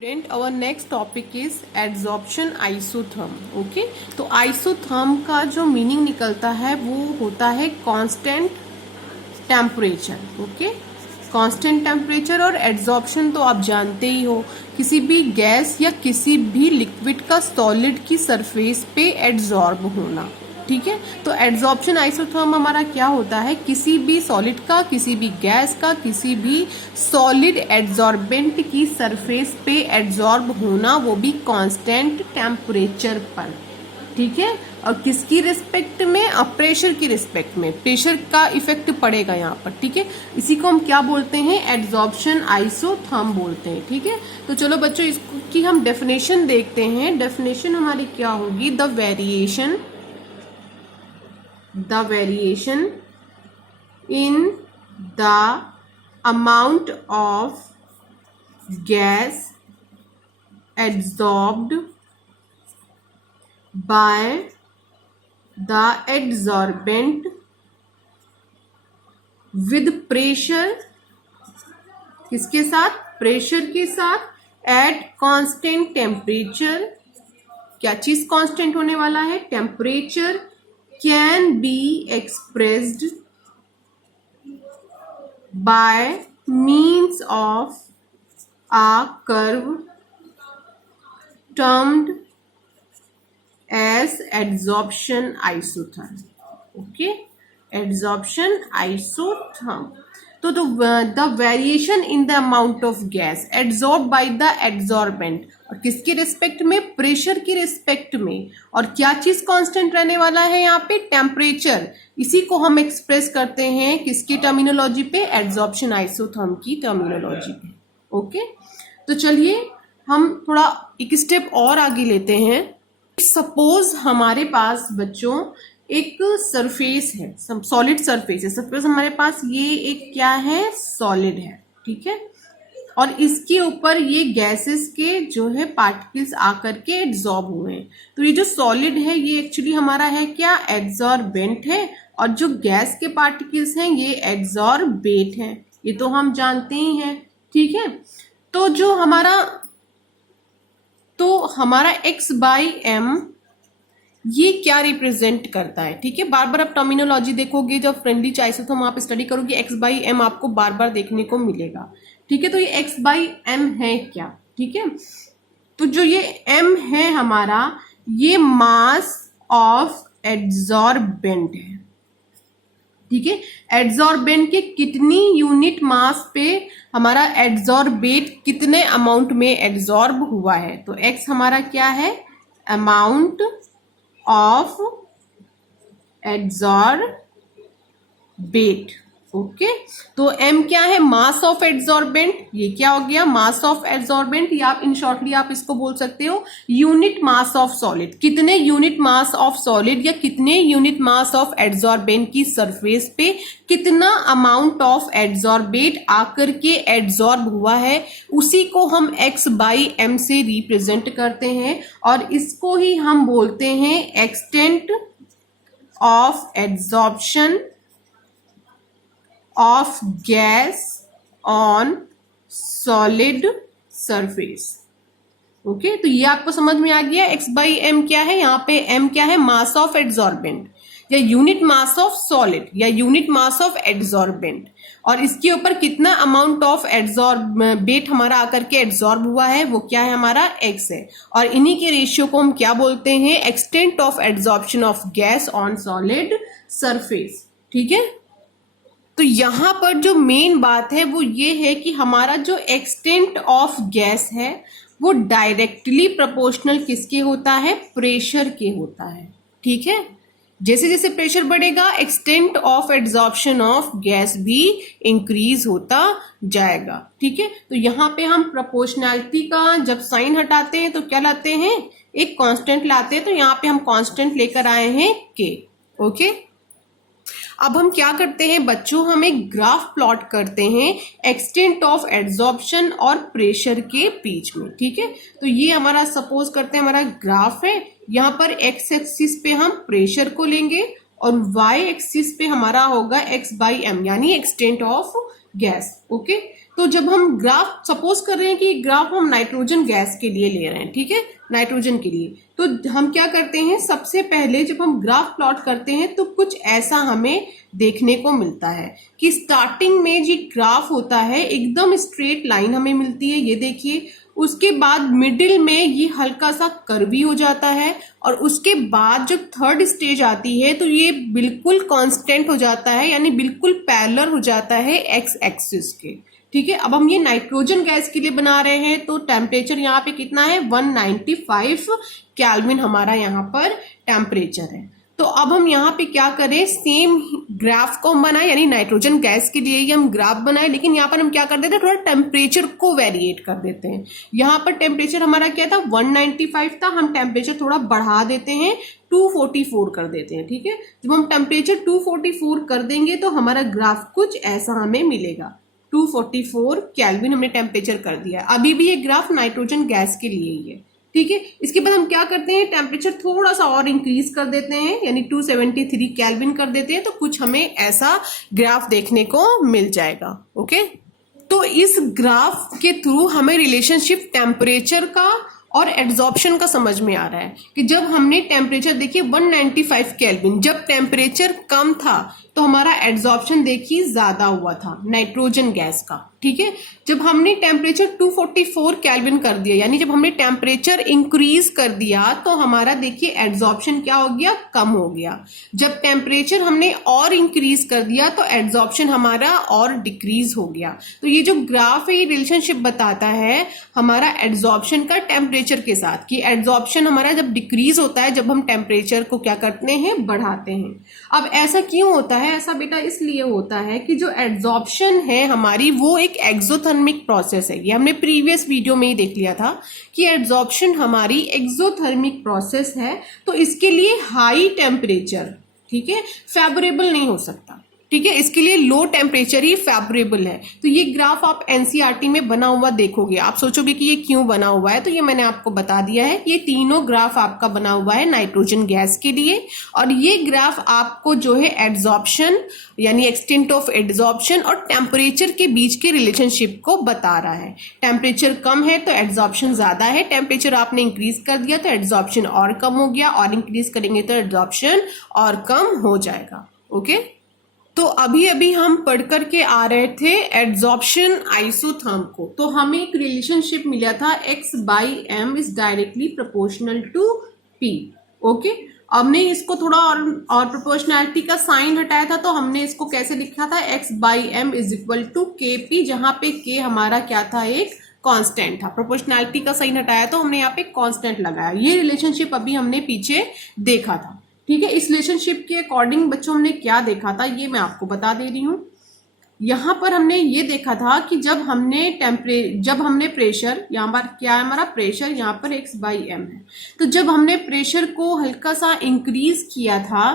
Student, our next topic is adsorption isotherm. Okay, तो isotherm का जो मीनिंग निकलता है वो होता है constant temperature. Okay, constant temperature और एड्सॉर्प्शन तो आप जानते ही हो, किसी भी गैस या किसी भी लिक्विड का सॉलिड की सरफेस पे एड्सॉर्ब होना. ठीक है, तो एड्सॉर्प्शन आइसोथर्म हमारा क्या होता है, किसी भी सॉलिड का, किसी भी गैस का, किसी भी सॉलिड एड्सॉर्बेंट की सरफेस पे एड्सॉर्ब होना, वो भी कांस्टेंट टेम्परेचर पर. ठीक है, और किसकी रिस्पेक्ट में, प्रेशर की रिस्पेक्ट में, प्रेशर का इफेक्ट पड़ेगा यहाँ पर. ठीक है, इसी को हम क्या बोलते हैं, एड्सॉर्प्शन आइसोथर्म बोलते हैं. ठीक है, तो चलो बच्चों इसकी हम डेफिनेशन देखते हैं. डेफिनेशन हमारी क्या होगी, the variation in the amount of gas adsorbed by the adsorbent with pressure, किसके साथ, प्रेशर के साथ, at constant temperature. क्या चीज कांस्टेंट होने वाला है, temperature. Can be expressed by means of a curve termed as adsorption isotherm. Okay, adsorption isotherm. तो the variation in the amount of gas adsorbed by the adsorbent, और किसके respect में, pressure की रिस्पेक्ट में. और क्या चीज कांस्टेंट रहने वाला है यहाँ पे, टेम्परेचर. इसी को हम एक्सप्रेस करते हैं किसकी टर्मिनोलॉजी पे, एड्सॉर्प्शन आइसोथर्म की टर्मिनोलॉजी पे. ओके, तो चलिए हम थोड़ा एक स्टेप और आगे लेते हैं. सपोज हमारे पास बच्चों एक सरफेस है, सॉलिड सरफेस है. सपोज हमारे पास ये एक क्या है, सॉलिड है. ठीक है, और इसके ऊपर ये गैसेस के जो है पार्टिकल्स आकर के एड्सॉर्ब हुए हैं. तो ये जो सॉलिड है ये एक्चुअली हमारा है क्या, एड्सॉर्बेंट है, और जो गैस के पार्टिकल्स हैं ये एड्सॉर्बेट हैं. ये तो हम जानते ही हैं. ठीक है, तो जो हमारा x बाई एम ये क्या रिप्रेजेंट करता है. ठीक है, बार बार आप टर्मिनोलॉजी देखोगे, जब फ्रेंडली आइसोथर्म आप स्टडी करोगे, x बाई एम आपको बार बार देखने को मिलेगा. ठीक है, तो ये x बाई एम है क्या. ठीक है, तो जो ये m है हमारा, ये मास ऑफ एड्सॉर्बेंट है. ठीक है, एड्सॉर्बेंट के कितनी यूनिट मास पे हमारा एड्सॉर्बेट कितने अमाउंट में एड्सॉर्ब हुआ है. तो x हमारा क्या है, अमाउंट ऑफ एड्सॉर्बेट. ओके, तो m क्या है, मास ऑफ एड्सॉर्बेंट. ये क्या हो गया, मास ऑफ एड्सॉर्बेंट, या आप इन शॉर्टली आप इसको बोल सकते हो यूनिट मास ऑफ सॉलिड. कितने यूनिट मास ऑफ सॉलिड या कितने यूनिट मास ऑफ एड्सॉर्बेंट की सरफेस पे कितना अमाउंट ऑफ एड्सॉर्बेट आकर के एड्सॉर्ब हुआ है, उसी को हम x बाई एम से रिप्रेजेंट करते हैं. और इसको ही हम बोलते हैं extent of adsorption of gas on solid surface. Okay, तो ये आपको समझ में आ गया. x बाई एम क्या है, यहाँ पे m क्या है, मास ऑफ एड्सॉर्बेंट या यूनिट मास ऑफ सॉलिड या यूनिट मास ऑफ एड्सॉर्बेंट, और इसके ऊपर कितना अमाउंट ऑफ एड्सॉर्बेट हमारा आकर के एड्सॉर्ब हुआ है, वो क्या है, हमारा x है. और इन्हीं के रेशियो को हम क्या बोलते हैं, extent of adsorption of gas on solid surface. ठीक है, तो यहां पर जो मेन बात है वो ये है कि हमारा जो एक्सटेंट ऑफ गैस है वो डायरेक्टली प्रोपोर्शनल किसके होता है, प्रेशर के होता है. ठीक है, जैसे जैसे प्रेशर बढ़ेगा extent of adsorption of gas भी इंक्रीज होता जाएगा. ठीक है, तो यहाँ पे हम प्रोपोर्शनैलिटी का जब साइन हटाते हैं तो क्या लाते हैं, एक कांस्टेंट लाते हैं. तो यहाँ पे हम कांस्टेंट लेकर आए हैं k. ओके, अब हम क्या करते हैं बच्चों, हम एक ग्राफ प्लॉट करते हैं एक्सटेंट ऑफ एड्सॉर्प्शन और प्रेशर के बीच में. ठीक है, तो ये हमारा सपोज करते हैं हमारा ग्राफ है. यहाँ पर x एक्सिस पे हम प्रेशर को लेंगे और y एक्सिस पे हमारा होगा x बाई एम, यानी एक्सटेंट ऑफ गैस. ओके, तो जब हम ग्राफ सपोज कर रहे हैं कि ग्राफ हम नाइट्रोजन गैस के लिए ले रहे हैं, ठीक है, नाइट्रोजन के लिए, तो हम क्या करते हैं, सबसे पहले जब हम ग्राफ प्लॉट करते हैं तो कुछ ऐसा हमें देखने को मिलता है कि स्टार्टिंग में जो ग्राफ होता है एकदम स्ट्रेट लाइन हमें मिलती है, ये देखिए। उसके बाद मिडिल में ये हल्का सा कर्वी हो जाता है और उसके बाद जो थर्ड स्टेज आती है तो ये बिल्कुल कांस्टेंट हो जाता है, यानी बिल्कुल पैरेलल हो जाता है एक्स एक्सिस के, ठीक है। अब हम ये नाइट्रोजन गैस के लिए बना रहे हैं तो टेम्परेचर यहाँ पे कितना है, 195 केल्विन हमारा यहाँ पर टेम्परेचर है। तो अब हम यहाँ पे क्या करें, सेम ग्राफ को हम बनाए, यानी नाइट्रोजन गैस के लिए ही हम ग्राफ बनाए, लेकिन यहाँ पर हम क्या कर देते हैं, थोड़ा टेम्परेचर को वेरिएट कर देते हैं। यहाँ पर टेम्परेचर हमारा क्या था, 195 था, हम टेम्परेचर थोड़ा बढ़ा देते हैं, 244 कर देते हैं, ठीक है। जब हम टेम्परेचर 244 कर देंगे तो हमारा ग्राफ कुछ ऐसा हमें मिलेगा। 244 केल्विन हमने टेम्परेचर कर दिया। अभी भी ये ग्राफ नाइट्रोजन गैस के लिए ही है, ठीक है। इसके बाद हम क्या करते हैं, टेम्परेचर थोड़ा सा और इंक्रीज कर देते हैं, यानी 273 केल्विन कर देते हैं, तो कुछ हमें ऐसा ग्राफ देखने को मिल जाएगा। ओके, तो इस ग्राफ के थ्रू हमें रिलेशनशिप टेम्परेचर का और एड्सॉर्प्शन का समझ में आ रहा है कि जब हमने टेम्परेचर देखिए 195 केल्विन, जब टेम्परेचर कम था तो हमारा एड्सॉर्प्शन देखिए ज्यादा हुआ था नाइट्रोजन गैस का, ठीक है। जब हमने टेम्परेचर 244 केल्विन कर दिया, यानी जब हमने टेम्परेचर इंक्रीज कर दिया तो हमारा देखिए एड्सॉर्प्शन क्या हो गया, कम हो गया। जब टेम्परेचर हमने और इंक्रीज कर दिया तो एड्सॉर्प्शन हमारा और डिक्रीज हो गया। तो ये जो ग्राफ है ये रिलेशनशिप बताता है हमारा एड्सॉर्प्शन का टेम्परेचर के साथ, कि एड्सॉर्प्शन हमारा जब डिक्रीज होता है जब हम टेम्परेचर को क्या करते हैं, बढ़ाते हैं। अब ऐसा क्यों होता है, ऐसा बेटा इसलिए होता है कि जो एड्सॉर्प्शन है हमारी वो एक एक्सोथर्मिक प्रोसेस है। ये हमने प्रीवियस वीडियो में ही देख लिया था कि एड्सॉर्प्शन हमारी एक्सोथर्मिक प्रोसेस है, तो इसके लिए हाई टेम्परेचर, ठीक है, फेवरेबल नहीं हो सकता, ठीक है। इसके लिए लो टेम्परेचर ही फेवरेबल है। तो ये ग्राफ आप एनसीईआरटी में बना हुआ देखोगे, आप सोचोगे कि ये क्यों बना हुआ है, तो ये मैंने आपको बता दिया है। ये तीनों ग्राफ आपका बना हुआ है नाइट्रोजन गैस के लिए, और ये ग्राफ आपको जो है एड्सॉर्प्शन यानी एक्सटेंट ऑफ एड्सॉर्प्शन और टेम्परेचर के बीच के रिलेशनशिप को बता रहा है। टेम्परेचर कम है तो एड्सॉर्प्शन ज्यादा है, टेम्परेचर आपने इंक्रीज कर दिया तो एड्सॉर्प्शन और कम हो गया, और इंक्रीज करेंगे तो एड्सॉर्प्शन और कम हो जाएगा। ओके, तो अभी अभी हम पढ़ करके आ रहे थे एड्सॉर्प्शन आइसोथर्म को, तो हमें एक रिलेशनशिप मिला था x/m is directly proportional to p। Okay, हमने इसको थोड़ा और प्रोपोर्शनैलिटी का साइन हटाया था, तो हमने इसको कैसे लिखा था, x/m is equal to kp, जहां पे k हमारा क्या था, एक कांस्टेंट था। प्रोपोर्शनैलिटी का साइन हटाया तो हमने यहाँ पे कांस्टेंट लगाया। ये रिलेशनशिप अभी हमने पीछे देखा था, ठीक है। इस रिलेशनशिप के अकॉर्डिंग बच्चों हमने क्या देखा था ये मैं आपको बता दे रही हूं। यहां पर हमने ये देखा था कि जब हमने प्रेशर, यहाँ पर क्या है हमारा प्रेशर, यहाँ पर x/m है, तो जब हमने प्रेशर को हल्का सा इंक्रीज किया था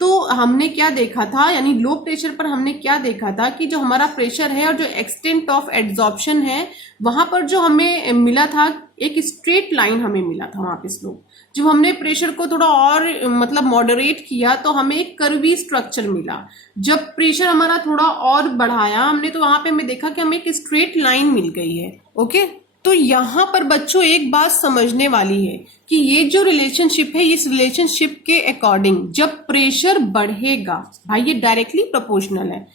तो हमने क्या देखा था, यानी लो प्रेशर पर हमने क्या देखा था कि जो हमारा प्रेशर है और जो एक्सटेंट ऑफ एड्सॉर्प्शन है वहां पर जो हमें मिला था एक स्ट्रेट लाइन हमें मिला था वहां पे स्लोप। जब हमने प्रेशर को थोड़ा और मतलब मॉडरेट किया तो हमें एक कर्वी स्ट्रक्चर मिला। जब प्रेशर हमारा थोड़ा और बढ़ाया हमने तो वहां पे हमें देखा कि हमें एक स्ट्रेट लाइन मिल गई है। ओके, तो यहाँ पर बच्चों एक बात समझने वाली है कि ये जो रिलेशनशिप है, इस रिलेशनशिप के अकॉर्डिंग जब प्रेशर बढ़ेगा, भाई ये डायरेक्टली प्रोपोर्शनल है,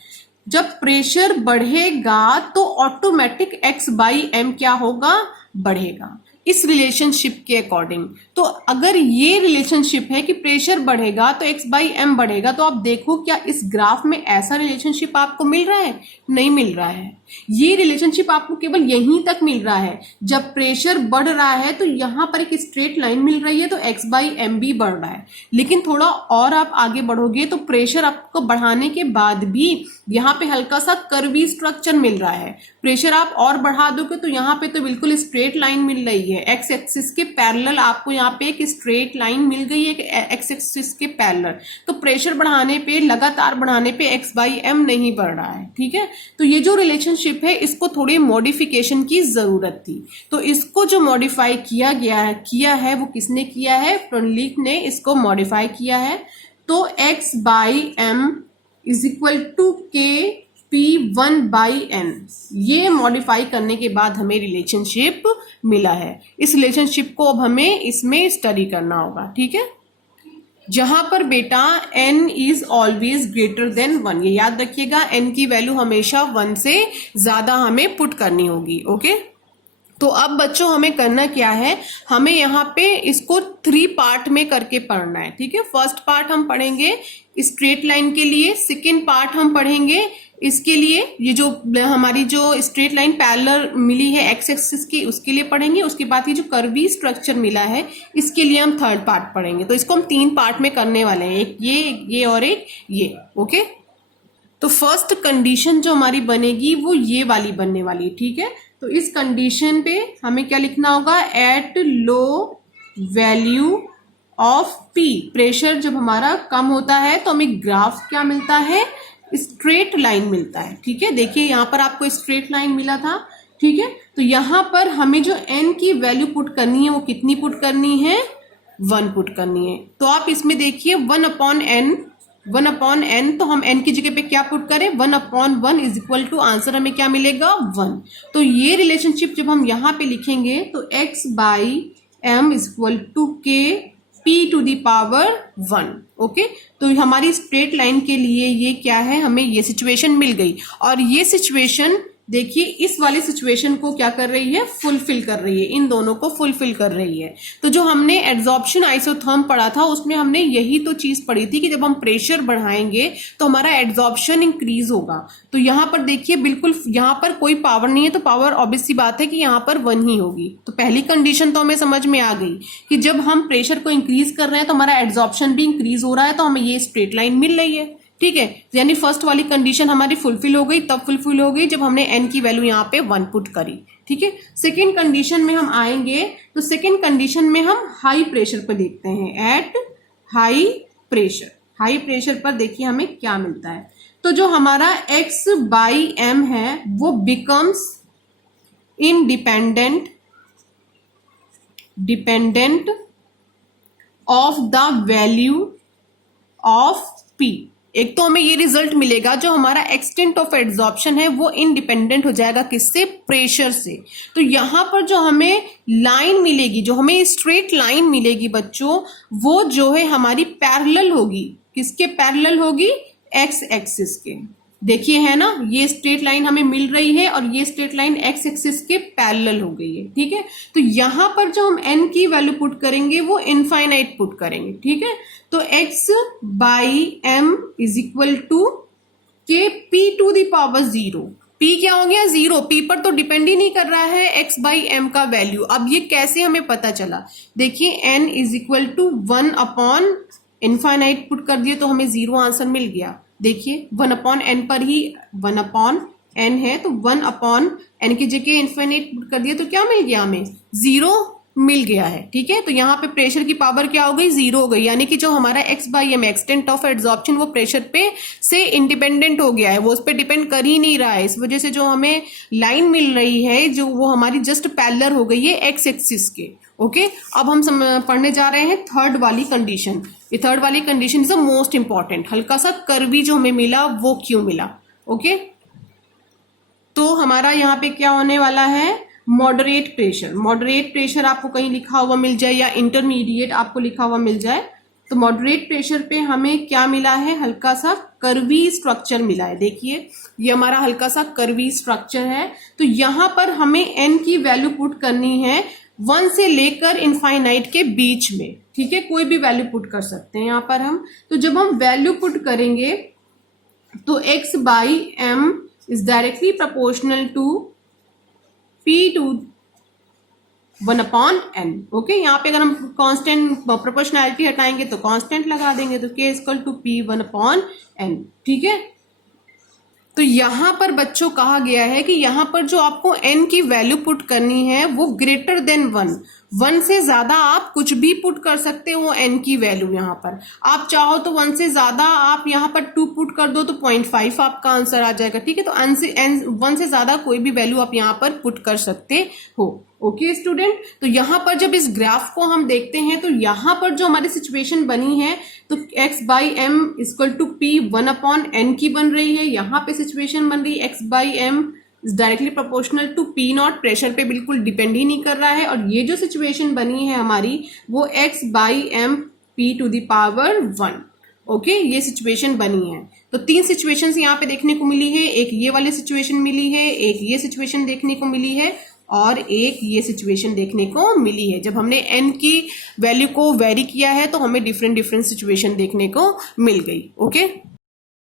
जब प्रेशर बढ़ेगा तो ऑटोमेटिक x/m क्या होगा, बढ़ेगा इस रिलेशनशिप के अकॉर्डिंग। तो अगर ये रिलेशनशिप है कि प्रेशर बढ़ेगा तो x/m बढ़ेगा, तो आप देखो क्या इस ग्राफ में ऐसा रिलेशनशिप आपको मिल रहा है, नहीं मिल रहा है। ये रिलेशनशिप आपको केवल यहीं तक मिल रहा है, जब प्रेशर बढ़ रहा है तो यहां पर एक स्ट्रेट लाइन मिल रही है तो x/m भी बढ़ रहा है। लेकिन थोड़ा और आप आगे बढ़ोगे तो प्रेशर आपको बढ़ाने के बाद भी यहाँ पे हल्का सा कर्वी स्ट्रक्चर मिल रहा है। प्रेशर आप और बढ़ा दोगे तो यहाँ पे तो बिल्कुल स्ट्रेट लाइन मिल रही है, एक्स एक्सिस के पैरेलल आपको यहाँ पे एक स्ट्रेट लाइन मिल गई है एक्स एक्सिस के पैरेलल। तो प्रेशर बढ़ाने पे, लगातार बढ़ाने पे x/m नहीं बढ़ रहा है, ठीक है। तो ये जो रिलेशनशिप है इसको थोड़ी मॉडिफिकेशन की जरूरत थी, तो इसको जो मॉडिफाई किया है वो किसने किया है, फ्रॉनलीक ने इसको मॉडिफाई किया है। तो x/m is equal to k P1/N, ये मॉडिफाई करने के बाद हमें रिलेशनशिप मिला है। इस रिलेशनशिप को अब हमें इसमें स्टडी करना होगा, ठीक है, जहां पर बेटा n is always greater than 1, ये याद रखिएगा, n की वैल्यू हमेशा 1 से ज्यादा हमें पुट करनी होगी। ओके, तो अब बच्चों हमें करना क्या है, हमें यहाँ पे इसको 3 पार्ट में करके पढ़ना है, ठीक है। फर्स्ट पार्ट हम पढ़ेंगे स्ट्रेट लाइन के लिए, सेकेंड पार्ट हम पढ़ेंगे इसके लिए, ये जो हमारी जो स्ट्रेट लाइन पैरेलल मिली है एक्स एक्सिस की उसके लिए पढ़ेंगे। उसके बाद ये जो कर्वी स्ट्रक्चर मिला है इसके लिए हम थर्ड पार्ट पढ़ेंगे। तो इसको हम 3 पार्ट में करने वाले हैं, एक ये और एक ये। ओके, तो फर्स्ट कंडीशन जो हमारी बनेगी वो ये वाली बनने वाली है, ठीक है। तो इस कंडीशन पे हमें क्या लिखना होगा, at low value of P, pressure जब हमारा कम होता है तो हमें ग्राफ क्या मिलता है, स्ट्रेट लाइन मिलता है, ठीक है। देखिए यहाँ पर आपको स्ट्रेट लाइन मिला था, ठीक है। तो यहाँ पर हमें जो n की वैल्यू पुट करनी है वो कितनी पुट करनी है, 1 पुट करनी है। तो आप इसमें देखिए 1/n, 1/n, तो हम n की जगह पे क्या पुट करें, 1/1 इज इक्वल टू, आंसर हमें क्या मिलेगा, 1। तो ये रिलेशनशिप जब हम यहाँ पे लिखेंगे तो x/m is equal to k p⁻1। Okay, तो हमारी स्ट्रेट लाइन के लिए ये क्या है, हमें ये सिचुएशन मिल गई। और ये सिचुएशन देखिए इस वाली सिचुएशन को क्या कर रही है, फुलफिल कर रही है, इन दोनों को फुलफिल कर रही है। तो जो हमने एड्सॉर्प्शन आइसोथर्म पढ़ा था उसमें हमने यही तो चीज पढ़ी थी कि जब हम प्रेशर बढ़ाएंगे तो हमारा एड्सॉर्प्शन इंक्रीज होगा। तो यहाँ पर देखिए बिल्कुल यहाँ पर कोई पावर नहीं है, तो पावर ऑब्वियस सी बात है कि यहाँ पर 1 ही होगी। तो पहली कंडीशन तो हमें समझ में आ गई कि जब हम प्रेशर को इंक्रीज कर रहे हैं तो हमारा एड्सॉर्प्शन भी इंक्रीज हो रहा है, तो हमें ये स्ट्रेट लाइन मिल रही है, ठीक है। यानी फर्स्ट वाली कंडीशन हमारी फुलफिल हो गई, तब फुलफिल हो गई जब हमने n की वैल्यू यहाँ पे 1 पुट करी, ठीक है। सेकेंड कंडीशन में हम आएंगे, तो सेकेंड कंडीशन में हम हाई प्रेशर पर देखते हैं, at high pressure. High pressure पर देखिए हमें क्या मिलता है, तो जो हमारा x/m है वो becomes dependent of the value of p। एक तो हमें ये रिजल्ट मिलेगा, जो हमारा एक्सटेंट ऑफ एड्सॉर्प्शन है वो इंडिपेंडेंट हो जाएगा, किससे, प्रेशर से। तो यहां पर जो हमें लाइन मिलेगी, जो हमें स्ट्रेट लाइन मिलेगी बच्चों, वो जो है हमारी पैरेलल होगी, किसके पैरेलल होगी, एक्स एक्सिस के। देखिए है ना, ये स्ट्रेट लाइन हमें मिल रही है और ये स्ट्रेट लाइन एक्स एक्सिस के पैरेलल हो गई है, ठीक है। तो यहां पर जो हम n की वैल्यू पुट करेंगे वो इनफाइनाइट पुट करेंगे, ठीक है। तो x/m is equal to k p⁻0। p क्या हो गया, 0, p पर तो डिपेंड ही नहीं कर रहा है x/m का वैल्यू। अब ये कैसे हमें पता चला, देखिए n is equal to 1/ infinite put कर दिए तो हमें 0 आंसर मिल गया। देखिए 1/n पर ही 1/n है, तो 1/n की जगह इनफाइनाइट पुट कर दिया तो क्या मिल गया, हमें 0 मिल गया है, ठीक है। तो यहाँ पे प्रेशर की पावर क्या हो गई, 0 हो गई, यानी कि जो हमारा x/m एक्सटेंट ऑफ एड्सॉर्प्शन वो प्रेशर पे से इंडिपेंडेंट हो गया है, वो उस पर डिपेंड कर ही नहीं रहा है। इस वजह से जो हमें लाइन मिल रही है जो वो हमारी जस्ट पैरेलल हो गई है एक्स एक्सिस के। ओके, अब हम पढ़ने जा रहे हैं थर्ड वाली कंडीशन। ये थर्ड वाली condition is the most important, हल्का सा कर्वी जो हमें मिला वो क्यों मिला। ओके, तो हमारा यहाँ पे क्या होने वाला है, मॉडरेट प्रेशर। मॉडरेट प्रेशर आपको कहीं लिखा हुआ मिल जाए या इंटरमीडिएट आपको लिखा हुआ मिल जाए, तो मॉडरेट प्रेशर पे हमें क्या मिला है, हल्का सा कर्वी स्ट्रक्चर मिला है। देखिए ये हमारा हल्का सा कर्वी स्ट्रक्चर है, तो यहाँ पर हमें n की वैल्यू पुट करनी है 1 से लेकर इनफाइनाइट के बीच में, ठीक है। कोई भी वैल्यू पुट कर सकते हैं यहाँ पर हम। तो जब हम वैल्यू पुट करेंगे तो x/m is directly proportional to p/1/n। Okay, यहाँ पे अगर हम कांस्टेंट प्रोपोर्शनैलिटी हटाएंगे तो कांस्टेंट लगा देंगे, तो k इक्वल टू p/1/n, ठीक है। तो यहाँ पर बच्चों कहा गया है कि यहाँ पर जो आपको n की वैल्यू पुट करनी है वो ग्रेटर देन 1 से ज्यादा आप कुछ भी पुट कर सकते हो n की वैल्यू। यहाँ पर आप चाहो तो 1 से ज्यादा आप यहाँ पर 2 पुट कर दो तो 0.5 आपका आंसर आ जाएगा, ठीक है। तो 1 से ज्यादा कोई भी वैल्यू आप यहाँ पर पुट कर सकते हो, ओके स्टूडेंट, तो यहाँ पर जब इस ग्राफ को हम देखते हैं तो यहाँ पर जो हमारी सिचुएशन बनी है तो x by M equal to p 1/n की बन रही है। यहाँ पे सिचुएशन बन रही है x by M is directly proportional to p naught, pressure पे बिल्कुल डिपेंड ही नहीं कर रहा है। और ये जो सिचुएशन बनी है हमारी वो x by M p to the power 1। Okay, ये सिचुएशन बनी है। तो 3 सिचुएशंस यहाँ पे देखने को मिली है, एक ये वाली सिचुएशन मिली है, एक ये सिचुएशन देखने को मिली है और एक ये सिचुएशन देखने को मिली है। जब हमने n की वैल्यू को वेरी किया है तो हमें डिफरेंट सिचुएशन देखने को मिल गई। ओके।